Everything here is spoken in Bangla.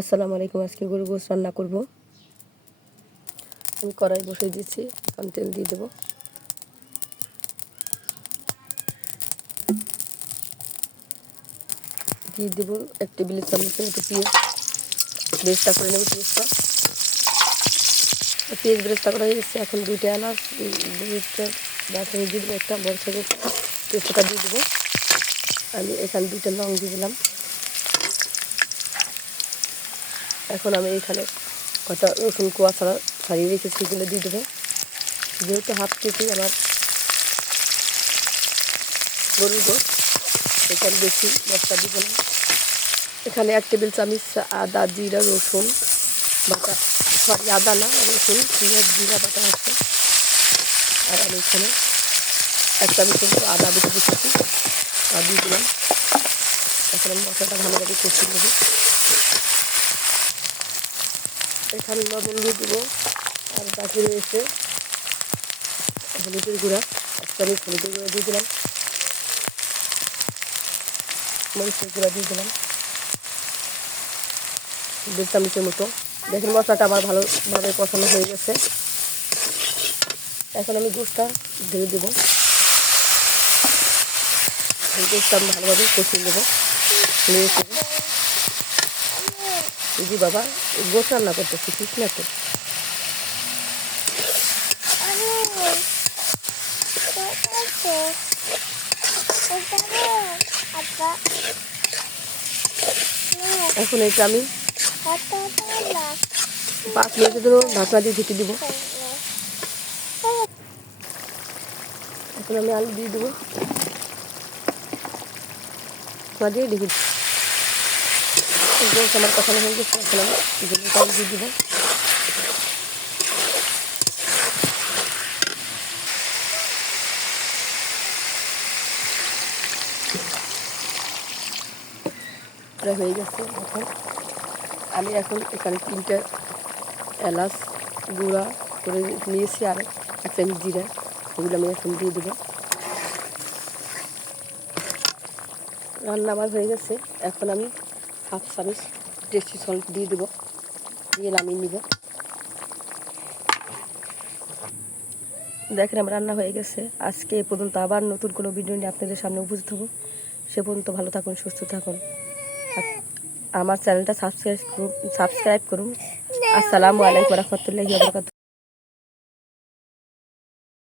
আসসালামু আলাইকুম। আজকে গরুর গোশত রান্না করব। আমি কড়াই বসিয়ে দিচ্ছি, এখন তেল দিয়ে দেবো। দিয়ে দেবো 1 টেবিল চামচের মতো পেঁয়াজ। বেরেস্তা করে নেব পেঁয়াজটা। পেঁয়াজ বেরেস্তা করা হয়ে গেছে। এখন 2টা এলাচ, 2টা দারচিনি দিয়ে দেবো, একটা বড় সাইজের তেজপাতা দিয়ে দেবো। আমি এখানে 2টা লং দিয়ে দিলাম। এখন আমি এখানে কটা রসুন কোয়া ছাড়িয়ে রেখেছি, সেগুলো দিয়ে দেবো। যেহেতু হাফ কেজি আমার গরুর গোশত, এখানে বেশি মশলা দিব না। এখানে 1 টেবিল চামচ আদা, জিরা, রসুন বাটা, সরি আদা না, রসুন, পেঁয়াজ, জিরা বাটা আছে। আর আমি এখানে 1 চামচের মতো আদা বেটে দিচ্ছি, আর দিয়ে দিলাম। এখন আমি মশলাটা ভালোভাবে কষিয়ে নেব। এখানে লবণ দিয়ে দেবো, আর বাকি রয়েছে হলুদের গুঁড়া। 1 চামচ হলুদের গুঁড়া দিয়ে দিলাম, মরিচের গুঁড়া দিয়ে দিলাম 1.5 চামচের মতো। দেখুন মশলাটা আমার ভালোভাবে কষানো হয়ে গেছে। এখন আমি গোশতটা ঢেলে দেবো। গোশতটা আমি ভালোভাবে কষিয়ে নেবো। জি বাবা, গোশত রান্না করতে শিখিস না তো? এখন এটা আমি 5 মিনিটের জন্য ঢাকনা দিয়ে ঢেকে দিব। এখন আমি আলু দিয়ে দেবো, দিয়ে ঢেকে গোশত আমার কষানো হয়ে গেছে। এখন আমি আলু দিয়ে দেবো। হয়ে গেছে। আমি এখন এখানে 3টা এলাচ গুঁড়া করে নিয়েছি, আর 1 চামচ জিরা, এগুলো আমি এখন দিয়ে দেবো। রান্না আমার হয়ে গেছে। এখন আমি 1/2 চামচ টেস্টি সল্ট দিয়ে দেবো, দিয়ে নামিয়ে নিব। দেখেন আমার রান্না হয়ে গেছে। আজকে এ পর্যন্ত, আবার নতুন কোনো ভিডিও নিয়ে আপনাদের সামনে উপস্থিত হব। সে পর্যন্ত ভালো থাকুন, সুস্থ থাকুন। আমার চ্যানেলটা সাবস্ক্রাইব করুন। আসসালামু আলাইকুম ওয়া রাহমাতুল্লাহি ওয়া বারাকাতুহু।